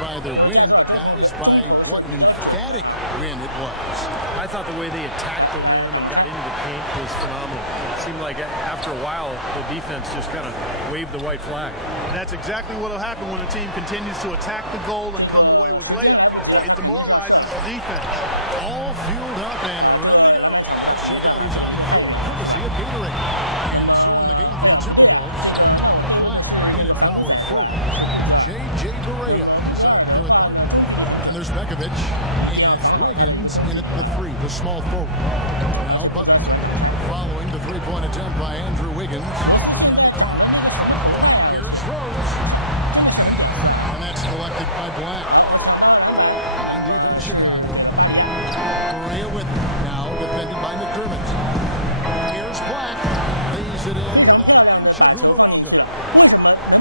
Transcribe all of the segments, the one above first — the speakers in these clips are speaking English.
by their win, but guys, by what an emphatic win it was. I thought the way they attacked the rim and got into the paint was phenomenal. It seemed like after a while, the defense just kind of waved the white flag. And that's exactly what will happen when a team continues to attack the goal and come away with layups. It demoralizes the defense. All fueled up and ready to go. Let's check out who's on the floor. Courtesy of Gatorade. And so in the game for the Timberwolves, Black in at power forward. J.J. Barea is out there with Martin. And there's Bekovic. And it's Wiggins in at the three, the small forward. Now Butler following the three-point attempt by Andrew Wiggins. On the clock. Here's Rose. And that's collected by Black. On defense, Chicago. Barea with it. Now defended by McDermott. Here's Black. Lays it in without an inch of room around him.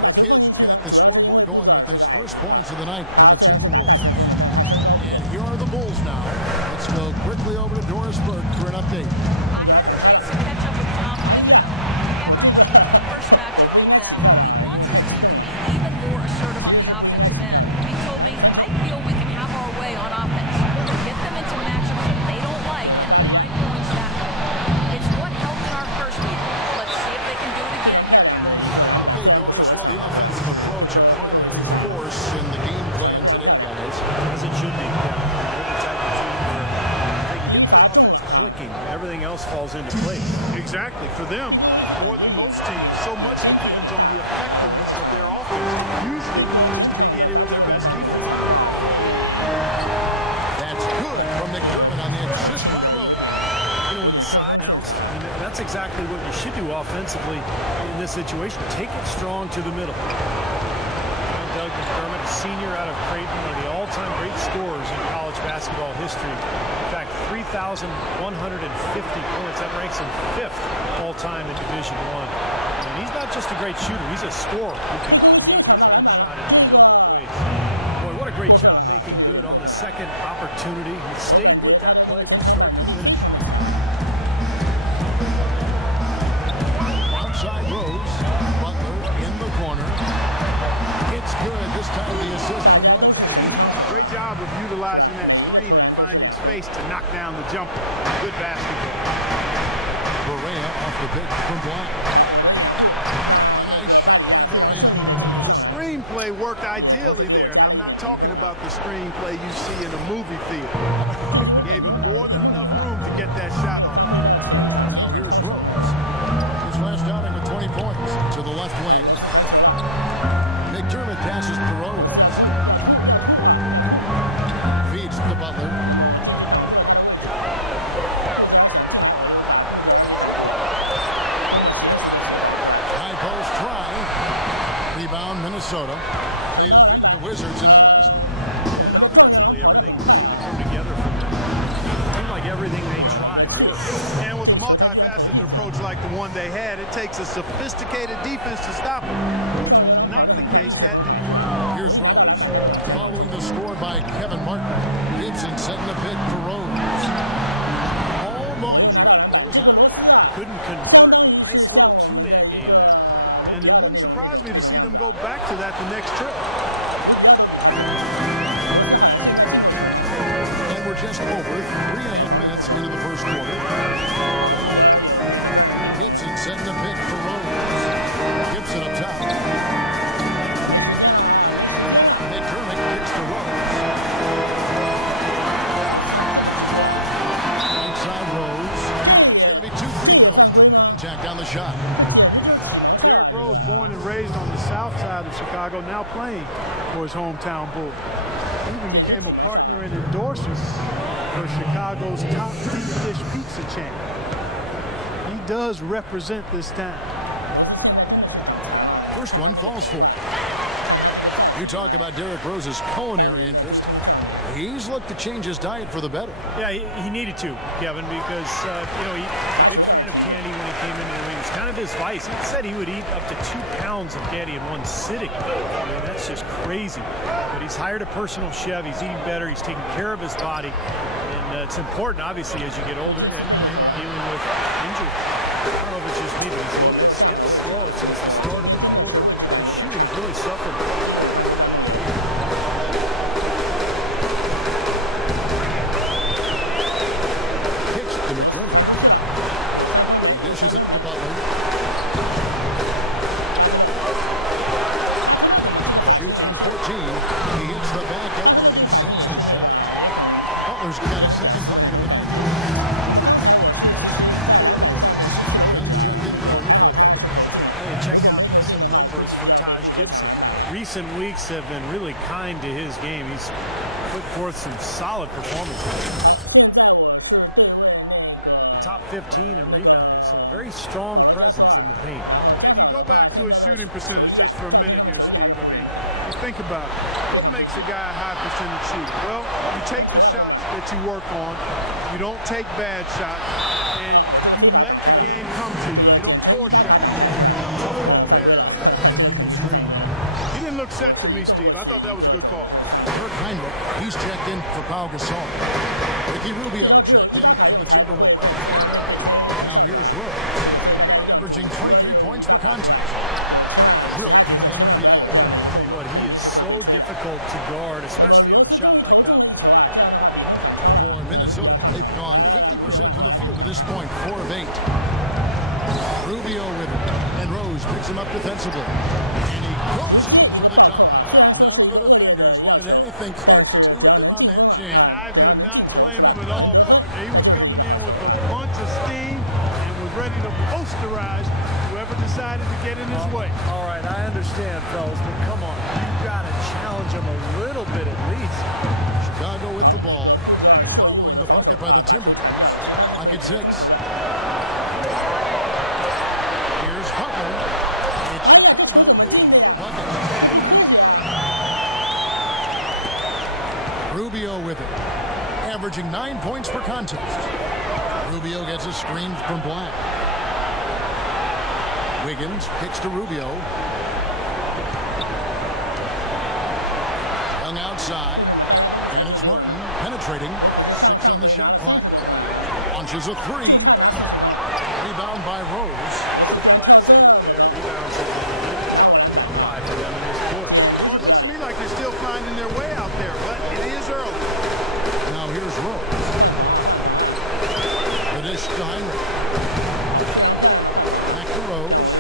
The kids got the scoreboard going with his first points of the night for the Timberwolves. And here are the Bulls now. Let's go quickly over to Doris Burke for an update. I had a chance to catch up with Tom Thibodeau. After the first matchup with them, he wants his team to be even more assertive on the offensive end. He told me, I feel we can have our way on offense. Get them into matchups that they don't like and find points that way. It's what helped in our first meeting. Let's see if they can do it again here, guys. Okay, Doris, well, the offensive approach, a primary force in the game plan today, guys. As it should be. Yeah. They're the type of team where if they can get their offense clicking, everything else falls into place. Exactly. For them, more than most teams, so much depends on the effectiveness of their offense. Usually, it's the beginning of their best defense. That's good from McDermott on the assist by Rose. You know, when the side announced, I mean, that's exactly what you should do offensively in this situation. Take it strong to the middle. Doug McDermott, a senior out of Creighton, one of the all-time great scorers in college basketball history. In fact, 3,150 points. That ranks him 5th all-time in Division I. And he's not just a great shooter. He's a scorer who can create his own shot in a number of ways. Boy, what a great job making good on the second opportunity. He stayed with that play from start to finish. Outside Rose. Butler in the corner. It's good. This time the assist from Rose. Great job of utilizing that screen and finding space to knock down the jumper. Good basketball. Barea off the pick from Black. A nice shot by Barea. The screenplay worked ideally there, and I'm not talking about the screenplay you see in a movie theater. Gave him more than enough room to get that shot on. Now here's Rose. His last outing with 20 points to the left wing. McDermott passes to Rose. Feeds to Butler. High post try. Rebound Minnesota. They defeated the Wizards in their last. Yeah, and offensively, everything seemed to come together for them. It seemed like everything they tried worked. And with a multifaceted approach like the one they had, it takes a sophisticated defense to stop them, which was not the case that day. Here's Rose. Following the score by Kevin Martin. Gibson setting the pick for Rose. Almost, but it rolls out. Couldn't convert, but nice little two-man game there. And it wouldn't surprise me to see them go back to that the next trip. And we're just over 3.5 minutes into the first quarter. Gibson setting the pick for Rose. Gibson up top. McDermott kicks to Rose. Inside Rose. It's going to be 2 free throws. Drew contact on the shot. Derrick Rose, born and raised on the south side of Chicago, now playing for his hometown Bulls. He even became a partner in endorsements for Chicago's top deep dish pizza chain. He does represent this town. First one falls for him. You talk about Derrick Rose's culinary interest. He's looked to change his diet for the better. Yeah, he needed to, Kevin, because, you know, he's a big fan of candy when he came into the ring. It's kind of his vice. He said he would eat up to 2 pounds of candy in one sitting. I mean, that's just crazy. But he's hired a personal chef. He's eating better. He's taking care of his body. And it's important, obviously, as you get older and dealing with injuries. I don't know if it's just me, but he's looked a step slow since the start of the quarter. His shooting has really suffered. McDermott. He dishes it to Butler. Shoots from 14. He hits the back iron and sinks the shot. Butler's got his second bucket of the night. Guns checked in for Nikola Butler. Hey, check out some numbers for Taj Gibson. Recent weeks have been really kind to his game. He's put forth some solid performances. Top 15 in rebounding, so a very strong presence in the paint. And you go back to his shooting percentage just for a minute here, Steve. I mean, you think about it. What makes a guy a high percentage shooter? Well, you take the shots that you work on. You don't take bad shots, and you let the game come to you. You don't force shots. Tough call there on that illegal screen. He didn't look set to me, Steve. I thought that was a good call. Kirk Heinrich, he's checked in for Pau Gasol. Ricky Rubio checked in for the Timberwolves. Now here's Rose, averaging 23 points per contest. Drilled from 11 feet out. I'll tell you what, he is so difficult to guard, especially on a shot like that one. For Minnesota, they've gone 50% from the field at this point, 4 of 8. Rubio with it, and Rose picks him up defensively. And he goes in for the dunk. None of the defenders wanted anything Clark to do with him on that jam. And I do not blame him at all, partner. He was coming in with a bunch of steam and was ready to posterize whoever decided to get in his way. All right, I understand, fellas, but come on. You've got to challenge him a little bit at least. Chicago with the ball, following the bucket by the Timberwolves. Lock at 6. Here's Butler. It's Chicago with another bucket. Rubio with it, averaging 9 points per contest. Rubio gets a screen from Black. Wiggins kicks to Rubio. Young outside, and it's Martin penetrating. 6 on the shot clock. Launches a 3. Rebound by Rose. Last work there. Rebounds have been really tough to come by for them in this quarter. Well, it looks to me like they're still finding their way out there, but it is early. Now here's Rose. The dish to Heinrich. Back to Rose.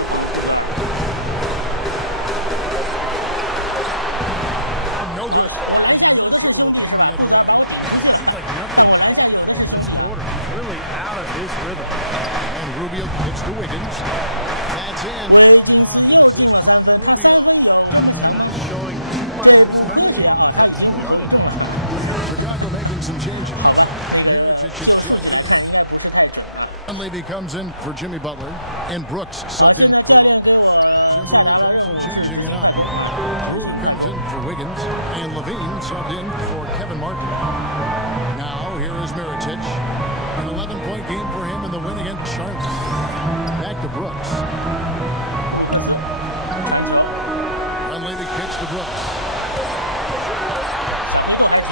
No good. And Minnesota will come the other way. It seems like nothing's falling for him this quarter. He's really out of his rhythm. And Rubio kicks to Wiggins. That's in. Coming off an assist from Rubio. They're not showing too much respect for him defensively, are they? Chicago making some changes. Mirotic is checked in. And Levy comes in for Jimmy Butler. And Brooks subbed in for Rose. Timberwolves also changing it up. Brewer comes in for Wiggins. And Levine subbed in for Kevin Martin. Now here is Mirotic. An 11-point game for him in the win against Charlotte. Back to Brooks. Levy kicks to Brooks.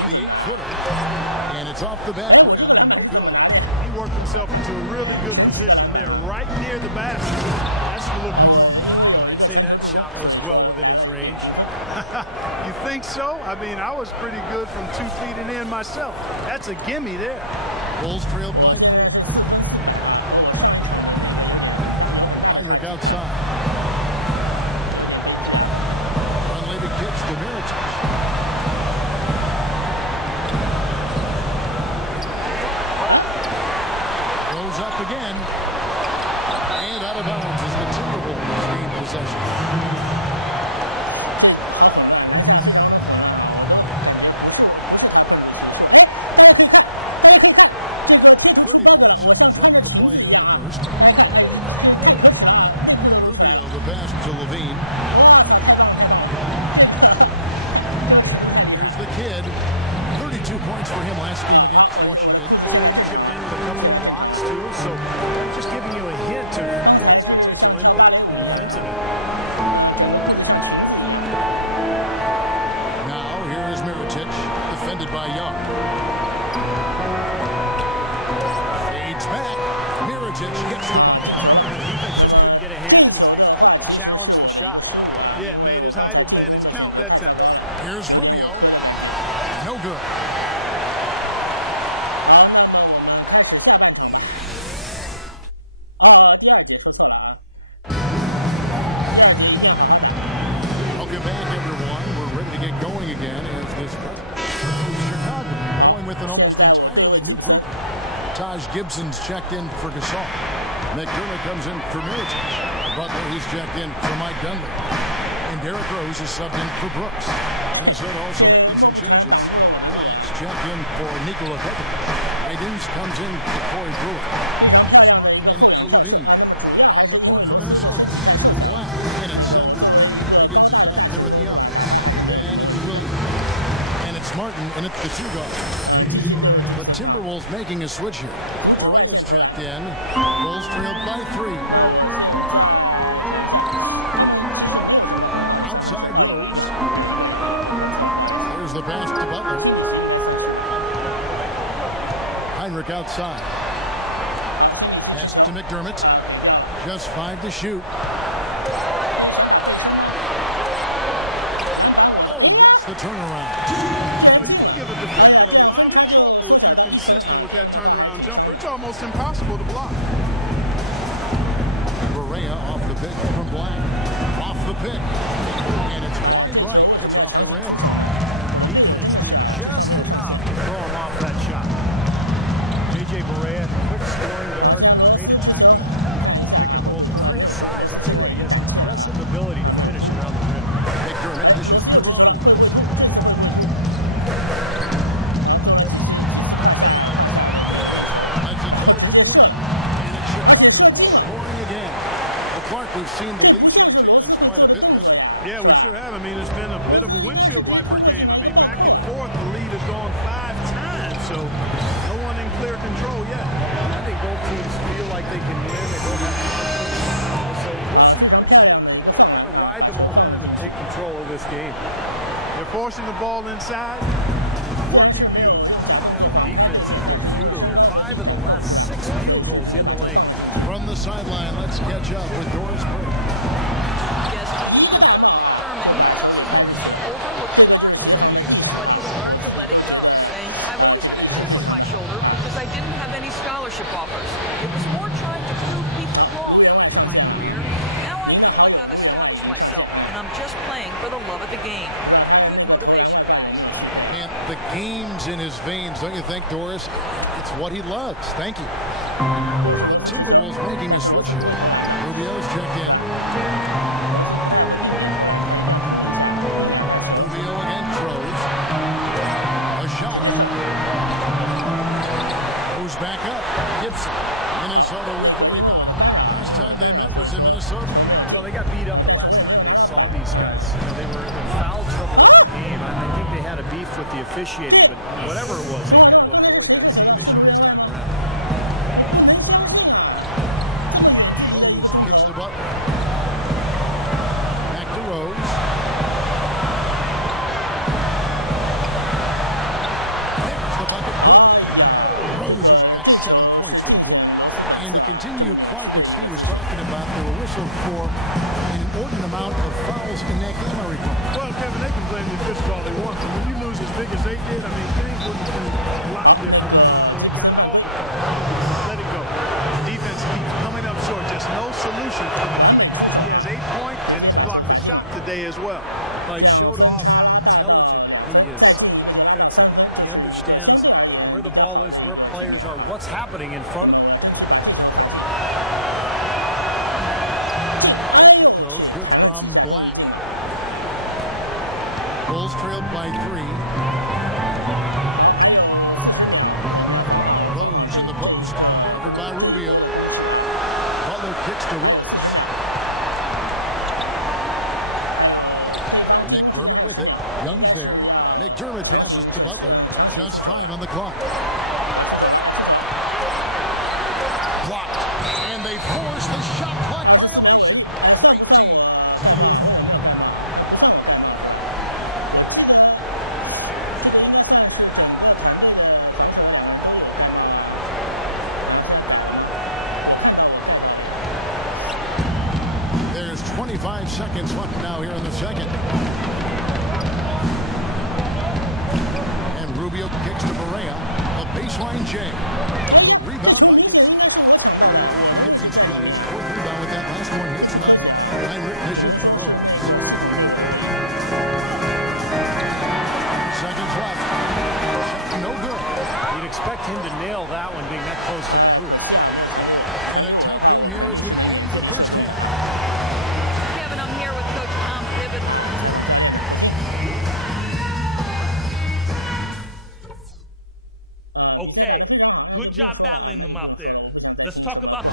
The 8-footer. And it's off the back rim. No good. He worked himself into a really good position there, right near the basket. That's the look we want. I'd say that shot was well within his range. You think so? I mean, I was pretty good from 2 feet and in myself. That's a gimme there. Bulls trailed by 4. Heinrich outside. Kicks to Mirotic. Goes up again. And out of bounds as the Timberwolves gain possession. 34 seconds left to play here in the first. Rubio the pass to Levine. Here's the kid. 32 points for him last game against Washington. Chipped in with a couple of blocks, too. So just giving you a hint of his potential impact at the defensive end. Now, here is Mirotic, defended by Young. Fades back. Mirotic gets the bucket. The defense just couldn't get a hand in his face. Couldn't challenge the shot. Yeah, made his height advantage count that time. Here's Rubio. No good. Taj Gibson's checked in for Gasol. McDermott comes in for Mirotic. Butler, he's checked in for Mike Dunley. And Derrick Rose is subbed in for Brooks. Minnesota also making some changes. Blacks checked in for Nikola Jokic. Wiggins comes in for Corey Brewer. Martin in for Levine. On the court for Minnesota. Black in at center. Wiggins is out there with Young. Then it's Williams. And it's Martin in at the 2 guard. The Timberwolves making a switch here. Correa's checked in. Bulls trailed by 3. Outside Rose. There's the pass to Butler. Heinrich outside. Pass to McDermott. Just 5 to shoot. Oh, yes, the turnaround. You can give a defender a lot of trouble if you're consistent with that turnaround jumper. It's almost impossible to block. Correa off the pick from Black. Off the pick. And it's wide right. It's off the rim. Defense did just enough to throw him off that shot. J.J. Barea, quick scoring guard, great attacking off the pick and rolls. And for his size, I'll tell you what, he has an impressive ability to finish around the rim. McDermott dishes to Rose. That's a goal from the wing. And it's Chicago scoring again. Well, Clark, we've seen the lead change hands quite a bit in this one. Yeah, we sure have. I mean, it's been a bit of a windshield wiper game. I mean, back and forth, the lead has gone 5 times. So no one in clear control yet. I think both teams feel like they can win. They both have so we'll see which team can kind of ride the momentum and take control of this game. They're forcing the ball inside, working beautifully. Defense has been futile here. 5 of the last 6 field goals in the lane. From the sideline, let's catch up with Doris Burke. Yes, Kevin, for Doug McDermott, he feels as though he's been overlooked a lot in his career, but he's learned to let it go, saying, I've always had a chip on my shoulder because I didn't have any scholarship offers. It was more trying to prove people wrong early in my career. Now I feel like I've established myself, and I'm just playing for the love of the game. Good motivation, guys. And the game's in his veins, don't you think, Doris? It's what he loves. Thank you. The Timberwolves making a switch here. Rubio's checked in. Rubio again throws. A shot. Who's back up? Gibson. Minnesota with the rebound. Last time they met was in Minnesota. Well, they got beat up the last time they saw these guys. You know, they were in foul trouble all game. I think they had a beef with the officiating, but whatever it was, they've got to avoid that same issue this time around. Rose kicks to Butler. Back to Rose. There's the bucket. Good. Rose has got 7 points for the quarter. And to continue, Clark, what Steve was talking about, they were whistled for an inordinate amount of fouls in that game, I recall. Well, Kevin, they can blame the officials all they want. But when you lose as big as they did, I mean, things would have been a lot different. They had gotten all the calls. Let it go. The defense keeps coming up short. Just no solution for the kid. He has 8 points, and he's blocked a shot today as well. Well, he showed off how intelligent he is defensively. He understands where the ball is, where players are, what's happening in front of them. Both free throws good from Black. Bulls trailed by 3. Rose in the post, covered by Rubio. Butler kicks to Rose. McDermott with it. Young's there. McDermott passes to Butler. Just 5 on the clock. Blocked. And they force the shot clock violation. Great team. There's 25 seconds left now here in the second. And Rubio kicks to Barea. A baseline J. The rebound by Gibson. Gibson's got his 4th rebound with that last one here tonight. Heinrich dishes for Rose. Seconds left. No good. You'd expect expect him to nail that one being that close to the hoop. And a tight game here as we end the first half. Kevin, I'm here with Coach Tom Thibodeau. Okay, good job battling them out there. Let's talk about...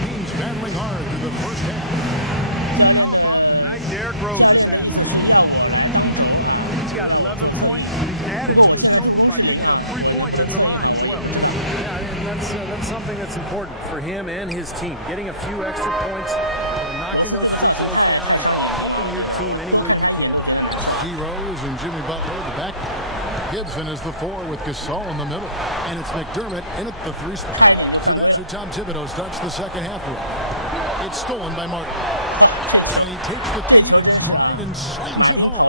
Teams battling hard through the first half. How about the night Derrick Rose is having? He's got 11 points, and he's added to his totals by picking up 3 points at the line as well. Yeah, and that's something that's important for him and his team. Getting a few extra points, knocking those free throws down, and helping your team any way you can. D. Rose and Jimmy Butler at the back. Gibson is the 4 with Gasol in the middle. And it's McDermott in at the 3 spot. So that's who Tom Thibodeau starts the second half with. It's stolen by Martin. And he takes the feed and stride and slams it home.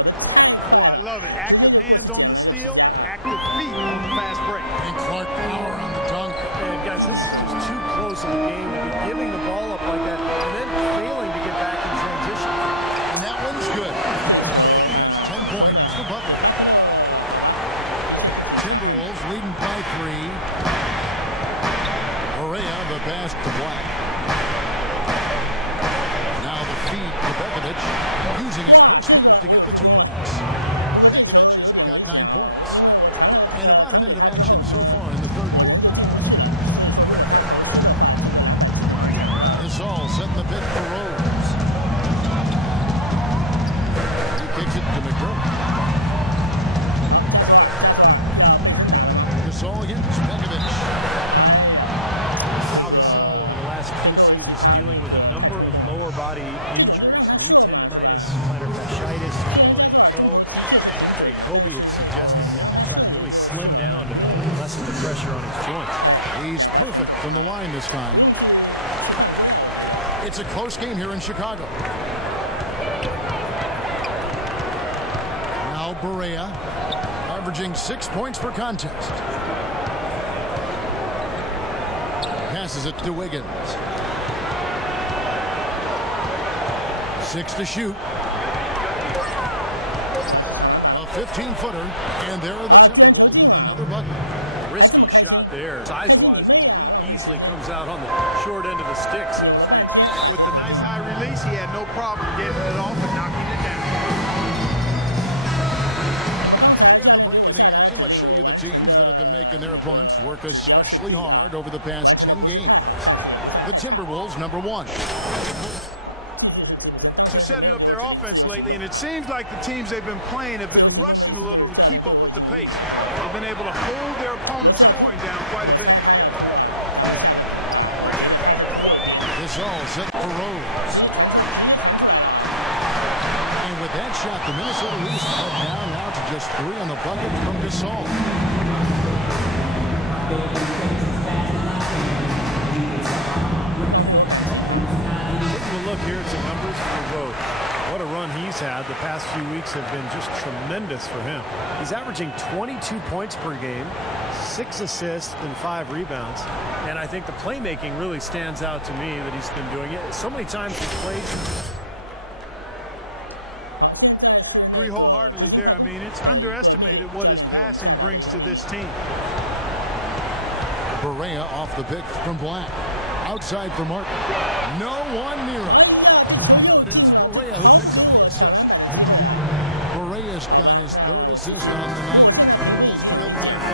Boy, I love it. Active hands on the steal, active feet on the fast break. And Clark power on the dunk. And guys, this is just too close in the game to be giving the ball up like that and then failing to get back in transition. And that one's good. That's 10 points for Butler. Timberwolves leading by 3. Correa, the pass to Black. Now the feed to Bekovic, using his post move to get the 2 points. Bekovic has got 9 points. And about a minute of action so far in the third quarter. Gasol setting the pick for Rose. He kicks it to McDermott. Gasol against Bekovic. Gasol over the last few seasons dealing with a number of lower body injuries. Knee tendonitis, plantar fasciitis, groin, toe. Hey, Kobe had suggested him to try to really slim down to lessen the pressure on his joints. He's perfect from the line this time. It's a close game here in Chicago. Now Barea, averaging 6 points per contest. Passes it to Wiggins. 6 to shoot. A 15-footer, and there are the Timberwolves with another bucket. Risky shot there. Size-wise, I mean, he easily comes out on the short end of the stick, so to speak. With the nice high release, he had no problem getting it off and knocking it down. We have the break in the action. Let's show you the teams that have been making their opponents work especially hard over the past 10 games. The Timberwolves, number 1. They're setting up their offense lately, and it seems like the teams they've been playing have been rushing a little to keep up with the pace. They've been able to hold their opponent's scoring down quite a bit. This all set for Rose. And with that shot, the Minnesota Leafs cut down now to just 3 on the bucket from Gasol. Taking a look here at some numbers for Rose. What a run he's had. The past few weeks have been just tremendous for him. He's averaging 22 points per game, 6 assists and 5 rebounds. And I think the playmaking really stands out to me that he's been doing it. So many times he's played. Agree wholeheartedly there. I mean, it's underestimated what his passing brings to this team. Barea off the pick from Black. Outside for Martin. No one near him. Good, it's Barea who picks up the assist. Barea's got his 3rd assist on the night. Bulls trailed by 5.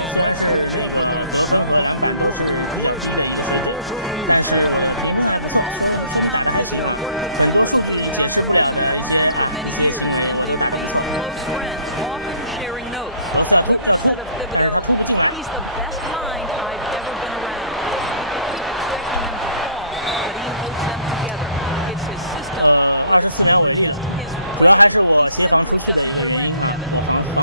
And let's catch up with our sideline reporter, Doris Burke. Doris, over to you. Kevin, Bulls coach Tom Thibodeau worked with Clippers coach Doc Rivers in Boston for many years, and they remain close friends, often sharing notes. Rivers said of Thibodeau, "He's the best mind I've ever been around. You keep expecting them to fall, but he holds them together. It's his system, but it's more just his way. He simply doesn't relent, Kevin."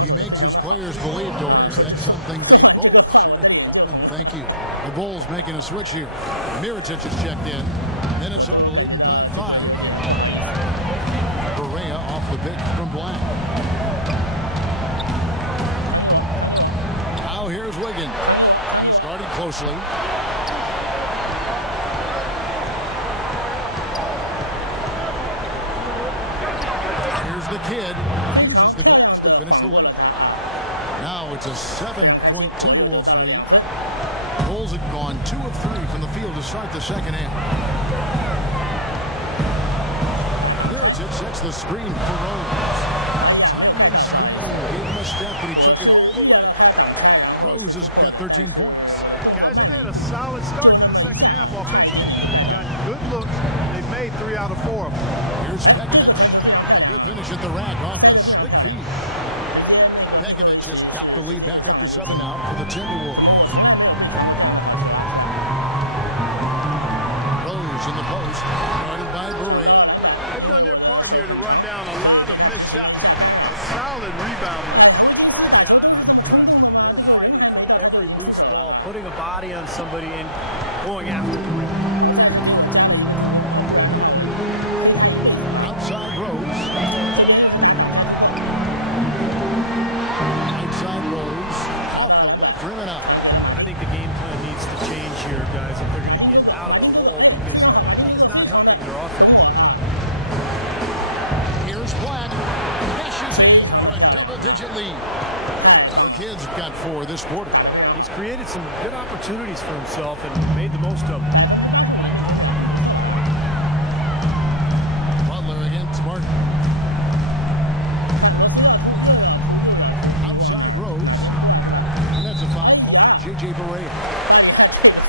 He makes his players believe, Doris. That's something they both share in common. Thank you. The Bulls making a switch here. Mirotic has checked in. Minnesota leading by 5. Barea off the pick from Black. Now here's Wiggins. He's guarded closely. Here's the kid. Uses uses the glass to finish the layup. Now it's a 7-point Timberwolves lead. Bulls have gone 2 of 3 from the field to start the second half. Nurkic sets the screen for Rose. A timely screen gave him a step, but he took it all the way. Rose has got 13 points. Guys, they've had a solid start to the second half offensively. Got good looks. They've made 3 out of 4 of them. Here's Pekovic. A good finish at the rack off the slick feed. Pekovic has got the lead back up to 7 now for the Timberwolves. Rose in the post, guarded by Barea. They've done their part here to run down a lot of missed shots. A solid rebound. Yeah, I'm impressed. I mean, they're fighting for every loose ball, putting a body on somebody and going after the rim. Outside Rose. Outside Rose. Off the left rim and out. I think the game plan needs to change here, guys, if they're going to get out of the hole, because he is not helping their offense. Here's Black. Dashes in for a double-digit lead. The Kids got 4 this quarter. He's created some good opportunities for himself and made the most of them. Butler against Martin. Outside Rose. And that's a foul called on J.J. Barea.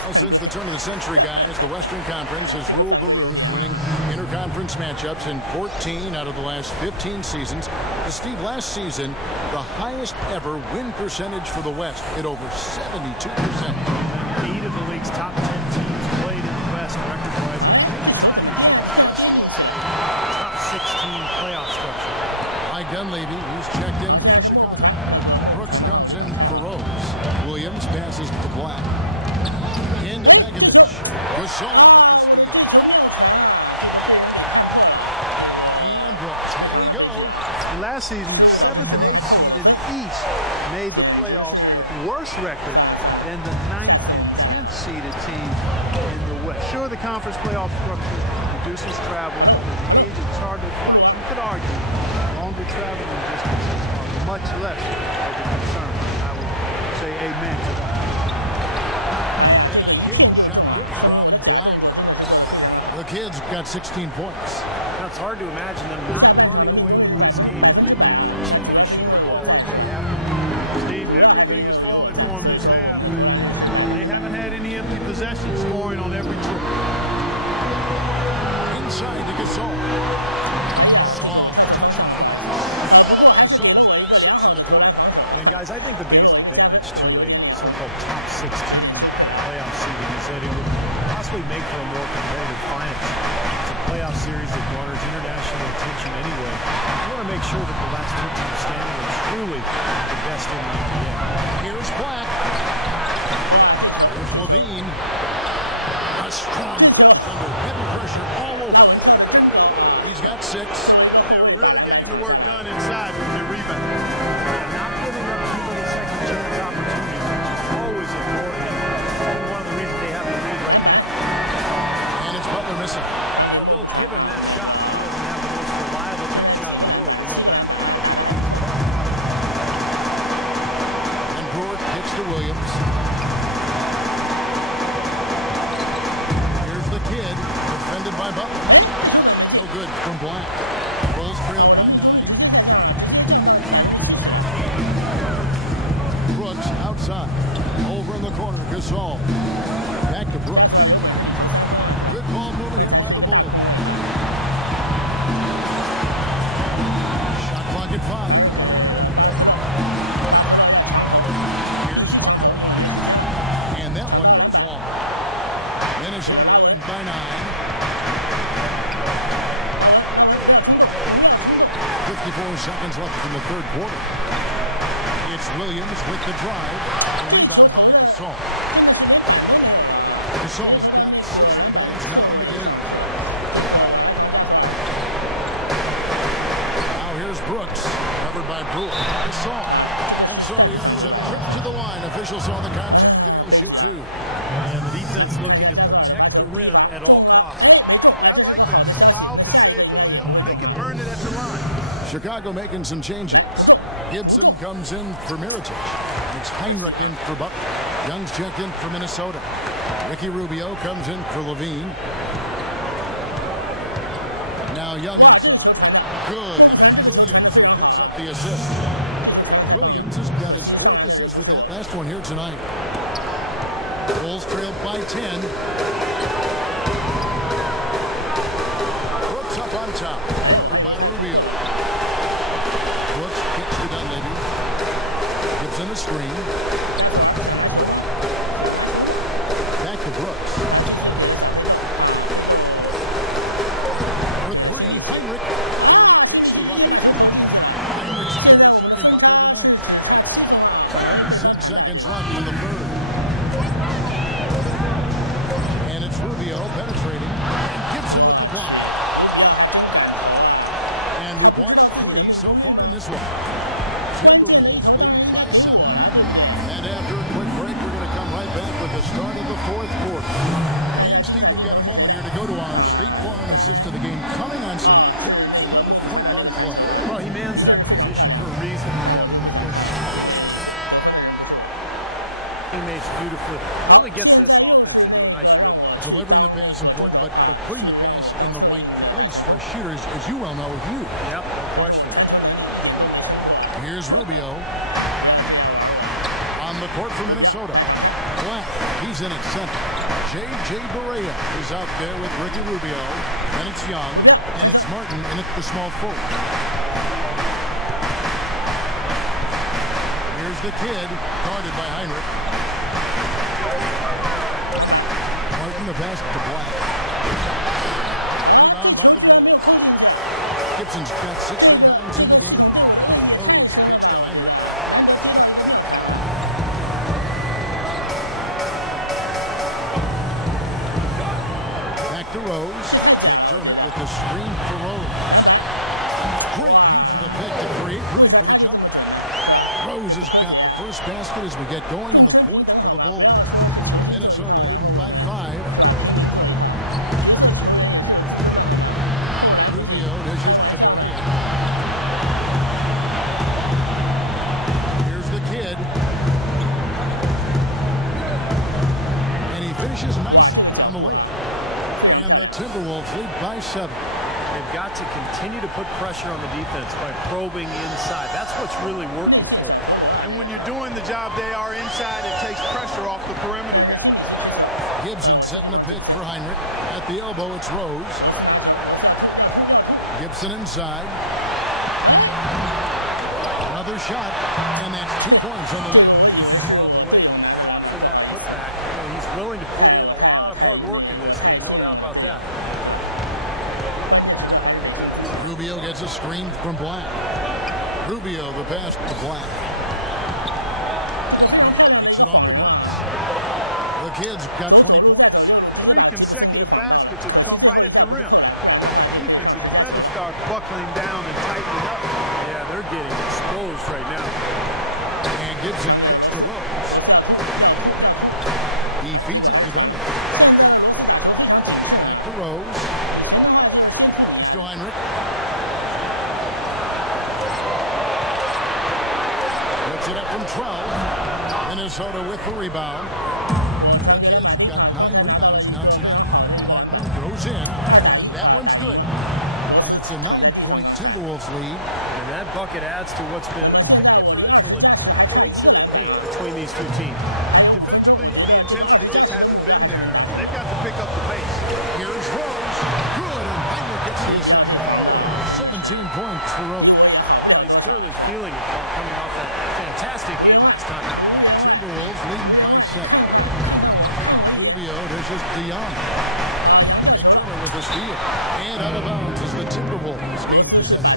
Well, since the turn of the century, guys, the Western Conference has ruled the roost, winning interconference matchups in 14 out of the last 15 seasons. Steve, last season, the highest ever win percentage for the West at over 72%. 8 of the league's top 10 teams played in the West record-wise. Time to take a fresh look at a top 16 playoff structure. Mike Dunleavy, who's checked in for Chicago. Brooks comes in for Rose. Williams passes to Black. Into Pekovic. Gasol with the steal. And Brooks. Here we go. Last season, the 7th and 8th seed in the East made the playoffs with worse record than the 9th and 10th seeded teams in the West. Sure, the conference playoff structure reduces travel, but with the age of charter flights, you could argue longer traveling distances are much less of a concern. I would say amen to that. And again, shot good from Black. The Kids got 16 points. Now, it's hard to imagine them not running away with this game if they continue to shoot the ball like they have. Steve, everything is falling for them this half, and they haven't had any empty possessions, scoring on every trip. Inside to Gasol. Soft touch of the pass. Gasol's got 6 in the quarter. And guys, I think the biggest advantage to a so-called top 16 playoff seeding is that it would possibly make for a more competitive finals. It's a playoff series that garners international attention anyway. You want to make sure that the last 2 teams standing are truly the best in the NBA. Here's Black. Here's Levine. A strong finish under heavy pressure all over. He's got 6. They're really getting the work done inside with their rebound. Not giving up too many second chance opportunities, which is always important. And one of the reasons they have the lead right now. And it's Butler missing. Well, they'll give him that shot. He doesn't have the most reliable jump shot in the world. We know that. And Brewer kicks to Williams. Here's the Kid, defended by Butler. No good from Black. Bulls trailed by 9. Brooks outside. Over in the corner, Gasol. Back to Brooks. Good ball movement here by the Bulls. Shot clock at 5. Here's Butler. And that one goes long. Minnesota leading by 9. 54 seconds left in the third quarter. It's Williams with the drive. The rebound by Gasol. Gasol's got 6 rebounds now in the game. Now here's Brooks, covered by Brewer. Gasol has So he earns a trip to the line. Officials saw the contact, and he'll shoot two. And the defense looking to protect the rim at all costs. Yeah, I like that. Foul to save the layup. Make him earn it at the line. Chicago making some changes. Gibson comes in for Mirotic. It's Heinrich in for Butler. Young's checked in for Minnesota. Ricky Rubio comes in for Levine. Now Young inside. Good, and it's Williams who picks up the assist. Williams has got his 4th assist with that last one here tonight. Bulls trailed by 10. Brooks up on top. Covered by Rubio. Brooks kicks to Dunleavy. Gibson a screen. Back to Brooks. For 3, Heinrich. And he kicks the bucket. Heinrich's got his 2nd bucket of the night. 6 seconds left in the 3rd. And it's Rubio penetrating. And Gibson with the block. And we've watched 3 so far in this one. Timberwolves lead by 7. And after a quick break, we're going to come right back with the start of the 4th quarter. And Steve, we've got a moment here to go to our State Farm assist of the game, coming on some very clever point guard play. Well, he mans that position for a reason. Teammates beautifully. Really gets this offense into a nice rhythm. Delivering the pass important, but putting the pass in the right place for shooters, as you well know, huge. Yep, no question. Here's Rubio on the court for Minnesota. Black, he's in at center. J.J. Barea is out there with Ricky Rubio. Then it's Young, and it's Martin, and it's the small forward. Here's the kid, guarded by Heinrich. Martin, the pass to Black. Rebound by the Bulls. Gibson's got 6 rebounds in the game. Rose kicks to Heinrich. Back to Rose. McDermott with the screen for Rose. Great use of the pick to create room for the jumper. Rose has got the first basket as we get going in the 4th for the Bulls. Minnesota leading by 5. Rubio dishes to Barea. Here's the kid. And he finishes nicely on the layup. And the Timberwolves lead by 7. They've got to continue to put pressure on the defense by probing inside. That's what's really working for them. And when you're doing the job they are inside, it takes pressure off the perimeter guy. Gibson setting a pick for Heinrich. At the elbow, it's Rose. Gibson inside. Another shot, and that's 2 points on the layup. Love the way he fought for that putback. You know, he's willing to put in a lot of hard work in this game, no doubt about that. Rubio gets a screen from Black. Rubio, the pass to Black. Makes it off the glass. The kids got 20 points. 3 consecutive baskets have come right at the rim. Defense had better start buckling down and tightening up. Yeah, they're getting exposed right now. And Gibson kicks to Rose. He feeds it to Duncan. Back to Rose. Pass to Heinrich. Puts it up from 12. Minnesota with the rebound. The kids got 9 rebounds now tonight. Martin goes in, and that one's good. And it's a 9-point Timberwolves lead. And that bucket adds to what's been a big differential in points in the paint between these 2 teams. Defensively, the intensity just hasn't been there. They've got to pick up the pace. Here's Rose. Good, and Heinrich gets the assist. 17 points for Rose. Oh, he's clearly feeling it coming off that fantastic game last time out. Timberwolves leading by 7. Rubio dishes to Young. McDermott with the steal. And out of bounds as the Timberwolves gain possession.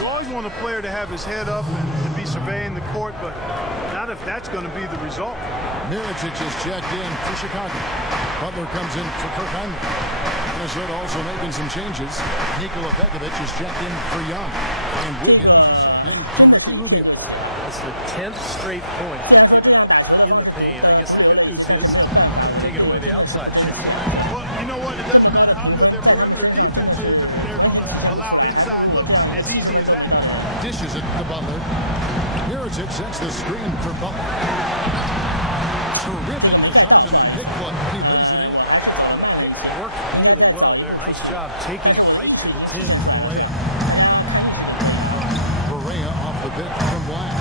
You always want a player to have his head up and to be surveying the court, but not if that's going to be the result. Mirotic is checked in for Chicago. Butler comes in for Kirk Heinrich. Minnesota also making some changes. Nikola Pekovic is checked in for Young. And Wiggins is subbed in for Ricky Rubio. It's the 10th straight point they've given up in the paint. I guess the good news is they're taking away the outside shot. Well, you know what? It doesn't matter how good their perimeter defense is if they're going to allow inside looks as easy as that. Dishes it to Butler. Mirotic sets the screen for Butler. Terrific design on the pick look. He lays it in. Well, the pick worked really well there. Nice job taking it right to the 10 for the layup. Berea off the pick from Black.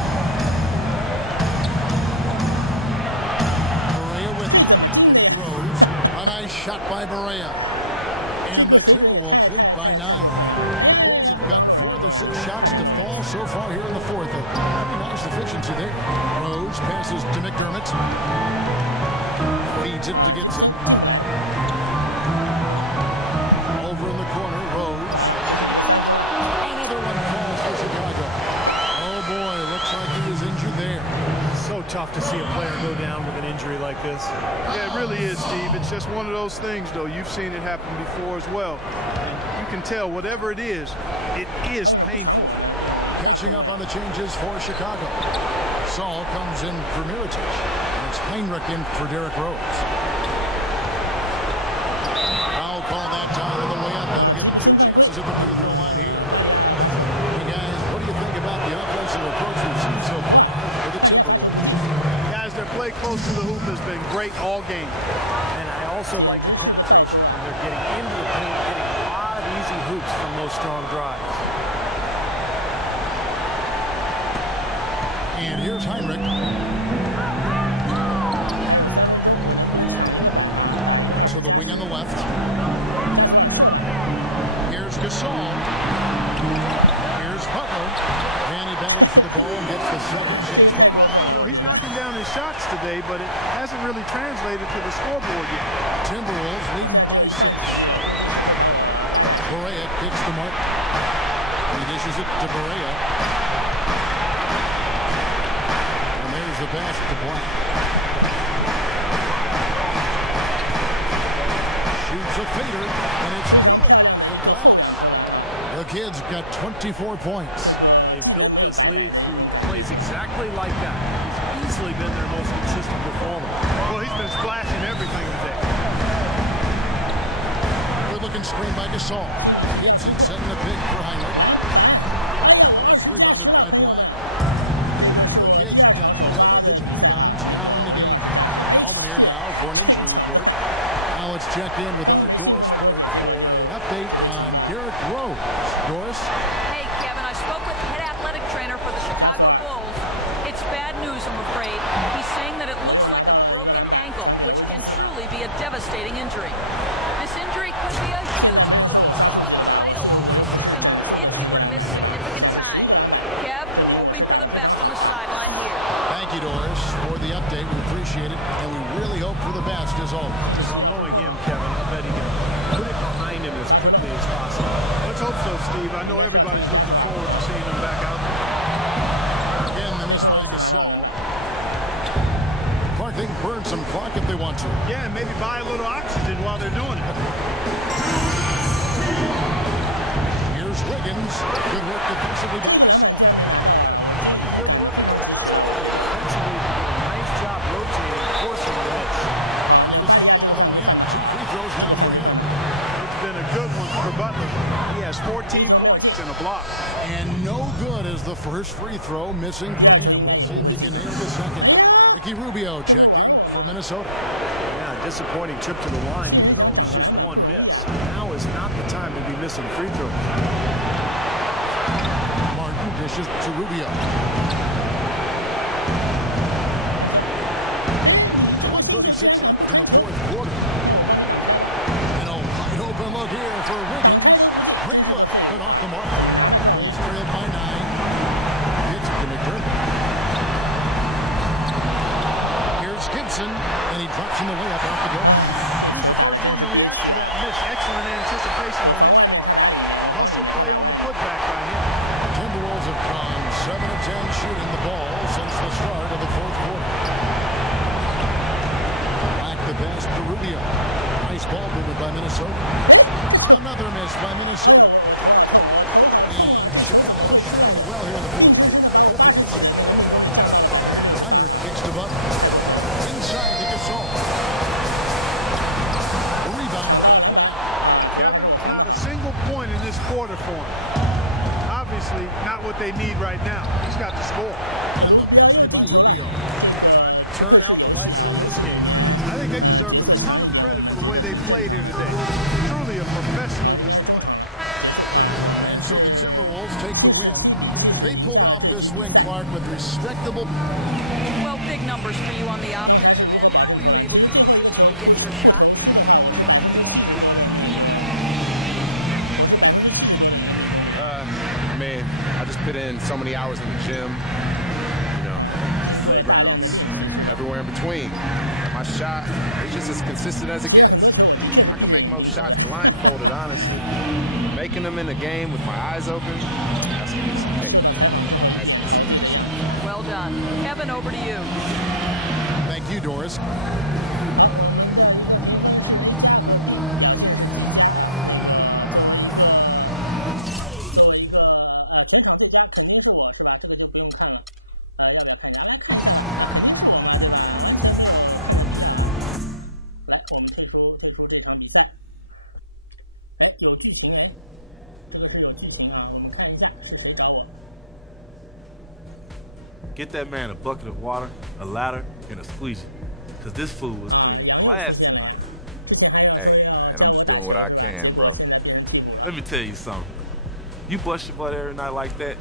Berea with it. Looking on Rose. A nice shot by Berea. And the Timberwolves lead by 9. The Bulls have gotten 4 of their 6 shots to fall so far here in the 4th. Pretty nice efficiency there. Rose passes to McDermott. Feeds it to Gibson. Over in the corner, Rose. Another one falls for Chicago. Oh boy, looks like he was injured there. So tough to see a player go down with an injury like this. Yeah, it really is, Steve. It's just one of those things, though. You've seen it happen before as well. And you can tell whatever it is painful for him. Catching up on the changes for Chicago. Saul comes in for Mirotic. And it's Heinrich in for Derrick Rose. Foul call that time on the way up. That'll give him 2 chances at the free throw line here. Hey guys, what do you think about the offensive approach we've seen so far for the Timberwolves? Guys, their play close to the hoop has been great all game. And I also like the penetration. When they're getting into the paint, getting a lot of easy hoops from those strong drives. And here's Heinrich. To the wing on the left. Here's Gasol. Here's Butler. And he battles for the ball and gets the second chance. You know, he's knocking down his shots today, but it hasn't really translated to the scoreboard yet. Timberwolves leading by 6. Berea kicks the mark. He dishes it to Berea. And there's the pass to Black. Shoots a fader, and it's good off the glass. The kid's got 24 points. They've built this lead through plays exactly like that. He's easily been their most consistent performer. Well, he's been splashing everything today. Good-looking screen by Gasol. Gibson setting the pick for Heinrich. It's rebounded by Black. The kid's got double-digit rebounds now in the game. Allman here now for an injury report. Now let's check in with our Doris Burke for an update on Derrick Rose. Doris? Hey, Kevin, I spoke with head athletic trainer for the Chicago Bulls. It's bad news, I'm afraid. He's saying that it looks like a broken ankle, which can truly be a devastating injury. This injury could be a huge blow to the team with the title this season if he were to miss significant time. Kev, hoping for the best on the sideline here. Thank you, Doris, for the update. We appreciate it, and we really hope for the best as always. Well, knowing him, Kevin, I bet he can put it behind him as quickly as possible. Let's hope so, Steve. I know everybody's looking forward to seeing him back out there. Again, the miss by Gasol. Clark, they can burn some clock if they want to. Yeah, and maybe buy a little oxygen while they're doing it. Here's Wiggins. Good work defensively by Gasol. Good look at the basket. Defensively, he did a nice job rotating, forcing the miss. And he was fouled on the way up. 2 free throws now for him. It's been a good one for Butler. He has 14 points and a block. And no good as the first free throw missing for him. We'll see if he can nail the second. Ricky Rubio checked in for Minnesota. Yeah, disappointing trip to the line, even though it was just one miss. Now is not the time to be missing free throws. Martin dishes to Rubio. 1:36 left in the 4th quarter. And a wide open look here for Wiggins. Great look, but off the mark. Bulls trailed by 9. Gets it to McDermott. Here's Gibson, and he drops in the layup off the goal. He was the first one to react to that miss. Excellent anticipation on his part. Hustle play on the putback by him. Timberwolves have gone 7 of 10 shooting the ball since the start of the 4th quarter. Back the pass to Rubio. Nice ball movement by Minnesota. Another miss by Minnesota. And Chicago to Butler. Inside to Gasol. Rebound by Black. Kevin, not a single point in this quarter for him. Obviously, not what they need right now. He's got to score. And the basket by Rubio. Time to turn out the lights on this game. I think they deserve a ton of credit for the way they played here today. Truly a professional display. And so the Timberwolves take the win. They pulled off this win, Clark, with respectable. Well, big numbers for you on the offensive end. How were you able to consistently get your shot? Man, I just put in so many hours in the gym, you know, playgrounds, everywhere in between. My shot is just as consistent as it gets. I can make most shots blindfolded, honestly. Making them in the game with my eyes open, that's an easy cake. That's easy. Well done. Kevin, over to you. Thank you, Doris. Get that man a bucket of water, a ladder, and a squeegee. Because this fool was cleaning glass tonight. Hey, man, I'm just doing what I can, bro. Let me tell you something. You bust your butt every night like that,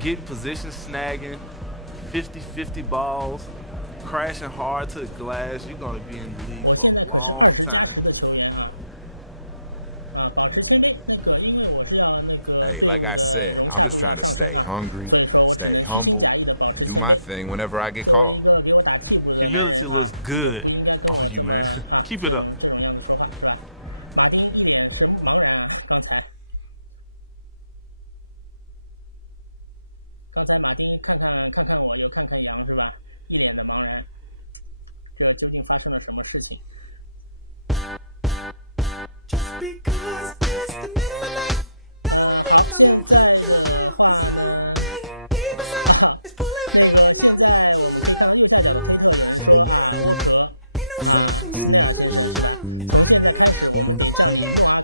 getting position snagging, 50-50 balls, crashing hard to the glass, you're going to be in the league for a long time. Hey, like I said, I'm just trying to stay hungry, stay humble, and do my thing whenever I get called. Humility looks good on you, man. Keep it up. Just because it's the middle of the night, that don't mean I won't hunt you down. 'Cause something deep inside is pulling me, and I want you well. You and I should be getting away. Ain't no sense in you running around. If I can't have you, nobody can.